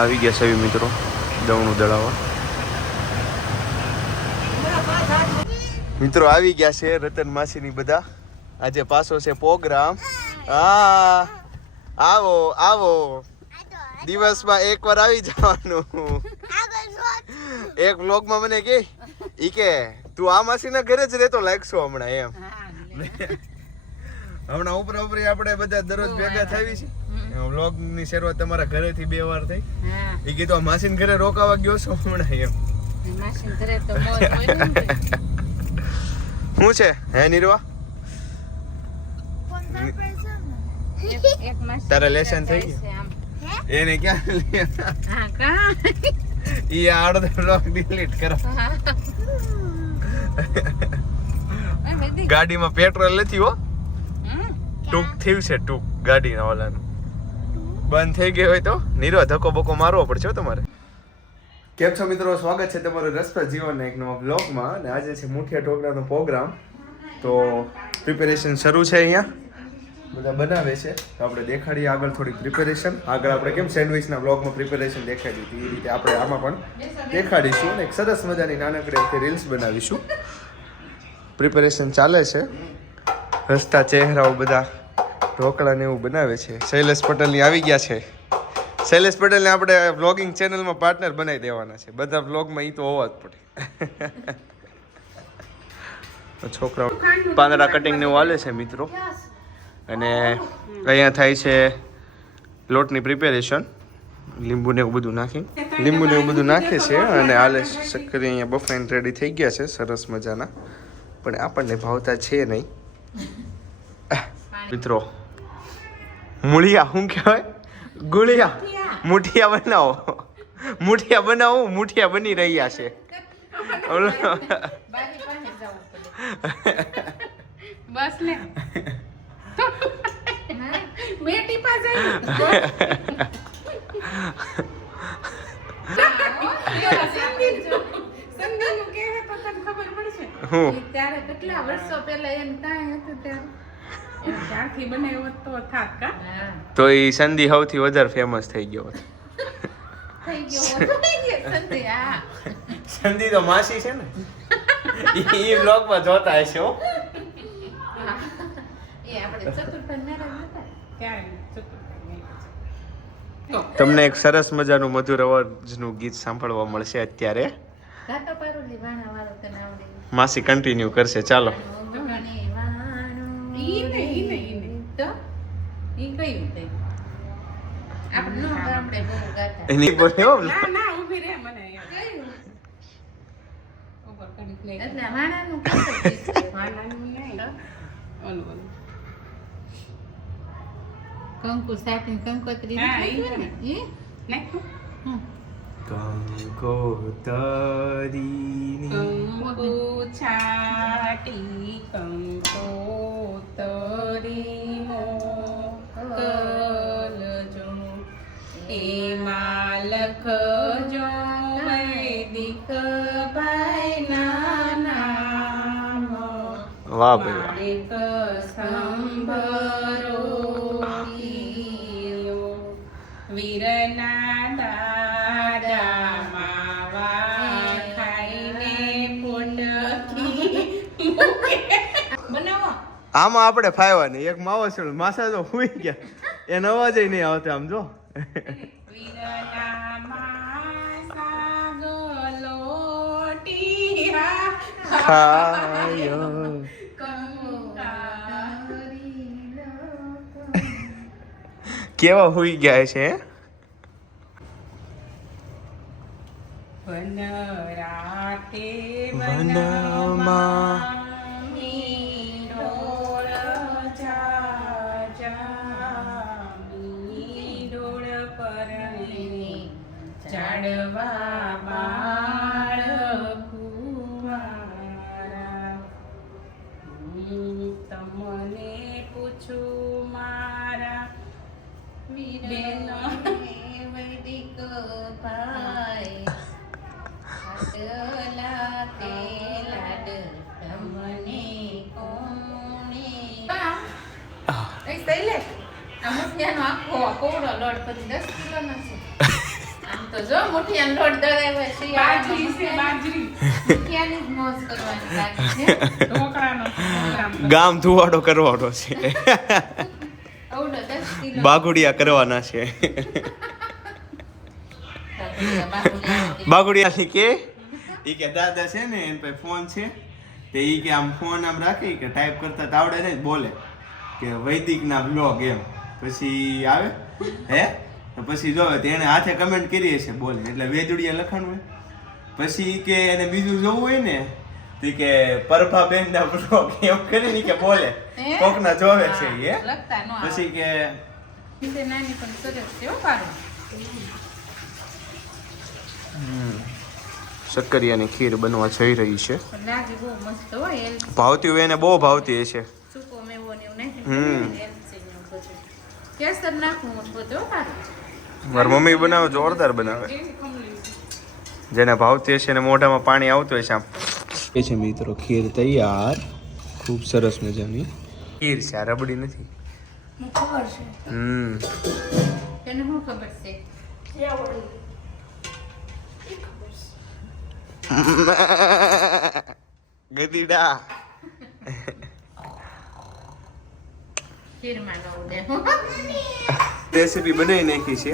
આવી ગયા સવી મિત્રો દવણું દળાવવા. મિત્રો આવી ગયા છે રતન માસીની બધા. આજે પાછો છે પ્રોગ્રામ. હા આવો આવો, દિવસમાં એકવાર આવી જવાનું. એક વ્લોગમાં મને કે તું આ માસીના ઘરે જ રહેતો લાગશો હમણાં એમ. હમણાં ઉપરા ઉપરી આપણે બધા દરરોજ ભેગા થઈ છે. વ્લોગ ની શરૂઆત તમારા ઘરેથી 2 વાર થઈ. એ કીધું માસીન ઘરે રોકાવા ગયો છો હમણાં એમ. માસીન ઘરે તો મોજ હોય ને. શું છે હે નીરવા? એક માસી તારા લેસન થઈ ગયું? એને ક્યાં હા કા ઈ આડો વ્લોગ ડિલીટ કરો. ગાડીમાં પેટ્રોલ નથી હો. ટૂંક થયું છે ટૂંક ગાડીના વાલાનું. બંધ થઈ ગયો હોય તો નીરો ધક્કો બકો મારવો પડશે તમારે. કેમ છો મિત્રો, સ્વાગત છે તમારું રસપ્રદ જીવનના એક નવા બ્લોગમાં. અને આજે છે મુઠિયા ઢોકળાનો પ્રોગ્રામ. તો પ્રિપેરેશન શરૂ છે. અહીંયા બધા બનાવે છે તો આપણે દેખાડીએ આગળ થોડીક પ્રિપેરેશન. આગળ આપણે કેમ સેન્ડવિચના બ્લોગમાં પ્રિપેરેશન દેખાડી હતી એ રીતે આપણે આમાં પણ દેખાડીશું. અને એક સરસ મજાની નાનકડી રીલ્સ બનાવીશું. પ્રિપેરેશન ચાલે છે. રસ્તા ચહેરાઓ બધા ઢોકળાને એવું બનાવે છે. શૈલેષ પટેલની આવી ગયા છે. શૈલેષ પટેલને આપણે વ્લોગિંગ ચેનલમાં પાર્ટનર બનાવી દેવાના છે. બધા વ્લોગમાં એ તો હોવા જ પડે. છોકરાઓ પાંદડા કટિંગ ને એવું હાલે છે મિત્રો. અને અહીંયા થાય છે લોટની પ્રિપેરેશન. લીંબુને એવું બધું નાખે છે. અને હાલે શક્કરી અહીંયા બફાઈને રેડી થઈ ગયા છે સરસ મજાના. પણ આપણને ભાવતા છે નહીં મિત્રો. મૂળિયા શું કહેવાય? ગુળિયા. મુઠિયા બનાવો. મુઠિયા બની રહ્યા છે. બસ લે બેટી પાસે ત્યારે કેટલા વર્ષો પહેલા એને કાંઈ હતું ત્યારે ત્યારથી બનાવ્યો તો થાક કા. તો એ સંધી સૌથી વધારે ફેમસ થઈ ગયો. સંધી તો માસી છે ને, ઈ બ્લોગમાં જોતા હશે હો. તમને એક સરસ મજાનું મધુર અવાજનું ગીત સાંભળવા મળશે અત્યારે. માસી કન્ટિન્યુ કરશે. ચાલો. એની બોલે હો. કંકુ સાટી કંકોત્રી કંકોતરી કંકુ છાટી કંકોતરી મોકલજો એમાં લખજો વૈદિક ભાઈના નામ. વાહ ભાઈ વીરના દાદા માવા ખાઈને પોટકી બનાવો. આમાં આપણે ફાયવાની એક માવો છે. માસા તો હુઈ ગયા, એનો અવાજ નહીં આવતો. આમ જો વીરના માસા ગલોટિયા ખાયો. કેવા હુઈ ગયા છે. વનરાતે વનમાં મીંડોળ મીંડોળ પરણે ચાડવા બાળ કુંવારા. તમને પૂછું મારા વૈદિક ભાઈ આટલા તેલાડ તમને કોણે. આ મુઠિયાનો આખો કોવડો લોટ પછી 10 કિલોનો છે. તો જો મુઠિયાનો લોટ દળાવ્યો છે બાજરી છે બાજરી મુઠિયાની જ મોજ કરવાની લાગે છે ઢોકળાનો પ્રોગ્રામ ગામ ધુવાડો કરવાનો છે અવડો 10 કિલો બાગુડિયા કરવાના છે બાગુડિયાની કે ઈ કે દાદા છે ને એન પાસે ફોન છે તે ઈ કે આમ ફોન આમ રાખે કે ટાઈપ કરતા તો આવડે ને બોલે કે વૈદિક ના બ્લોગ એમ પછી આવે હે તો પછી જો તેને હાથે કમેન્ટ કરી છે બોલે એટલે વેદુડિયા લખવાનું હોય પછી ઈ કે એને બીજું જોવું હોય ને તો કે પરભાબેન ના બ્લોગ એમ કરીને કે બોલે કોક ના જોવે છે ઈ હે લખતા નો આવે પછી કે તે નાની પણ સરસ છે હો પાડો શક્કરિયાની ખીર બનવા જઈ રહી છે પણ લાગે બહુ મસ્ત હોય એલ ભાવતી હોય એને બહુ ભાવતી હશે સૂકો મેવો ને એવું નાખી હમ. એલચી ને એવું બધું કેસર નાખવું બધું હો પાડો મારી મમ્મી બનાવે જોરદાર બનાવે જેને ભાવતી હશે એને મોઢામાં પાણી આવતું હશે આમ એ છે મિત્રો ખીર તૈયાર ખૂબ સરસ મજાની ખીર છે આ રબડી નથી હમ તને શું ખબર છે ગધીડા ખીરમાં ન ઉડે રેસીપી બનાવી નાખી છે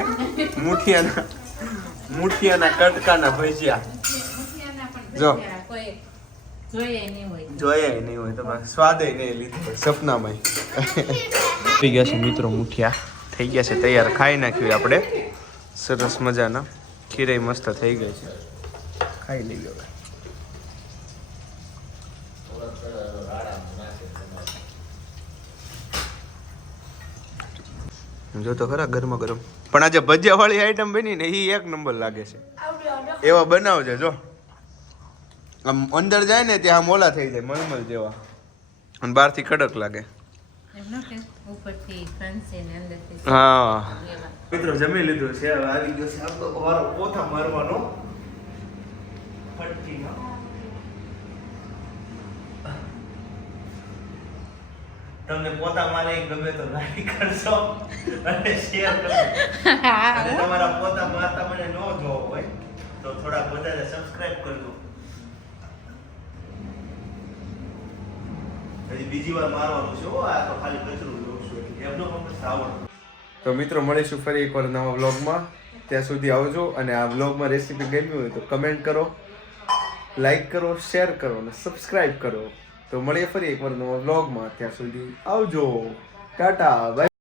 મુઠિયાના કટકાના ભજીયા મુઠિયાના પણ જો. ભજીયા કોઈ જોઈએ નહીં હોય જોયા નહીં હોય તમારે સ્વાદય નહીં લીધો હોય સપનામાં થઈ ગયા છે મિત્રો મુઠિયા થઈ ગયા છે તૈયાર ખાઈ નાખ્યું આપણે સરસ મજાના ખીરે મસ્ત થઈ ગઈ છે ખાઈ લઈએ હવે જો તો ખરા ગરમા ગરમ પણ આજે ભજીયા વાળી આઈટમ બની ને એ એક નંબર લાગે છે એવા બનાવજો જો આમ અંદર જાય ને ત્યાં મોલા થઈ જાય મલમલ જેવા અને બહારથી કડક લાગે એમ ન કે ઉપરથી ક્રન્ચી ને અંદરથી હા એવા. મિત્રો જમી લીધું છે હવે આવી ગયો છે આપણો વારો પોતા મારવાનો ફટકીનો તમને પોતા મારે ગમે તો લાઈક કરશો અને શેર કરશો અને તમારા પોતા મારતા મને ન જોવો હોય તો થોડા વધારે સબસ્ક્રાઇબ કરજો હજી બીજી વાર મારવાનું છે હો આ તો ખાલી કચરું જોઉં છું એમનો પણ આવડતું તો મિત્રો મળીશું ફરી એકવાર નવા વ્લોગમાં ત્યાં સુધી આવજો અને આ વ્લોગમાં રેસીપી ગમી હોય તો કમેન્ટ કરો લાઈક કરો શેર કરો અને સબસ્ક્રાઇબ કરો તો મળીએ ફરી એકવાર નવા વ્લોગમાં ત્યાં સુધી આવજો ટાટા બાય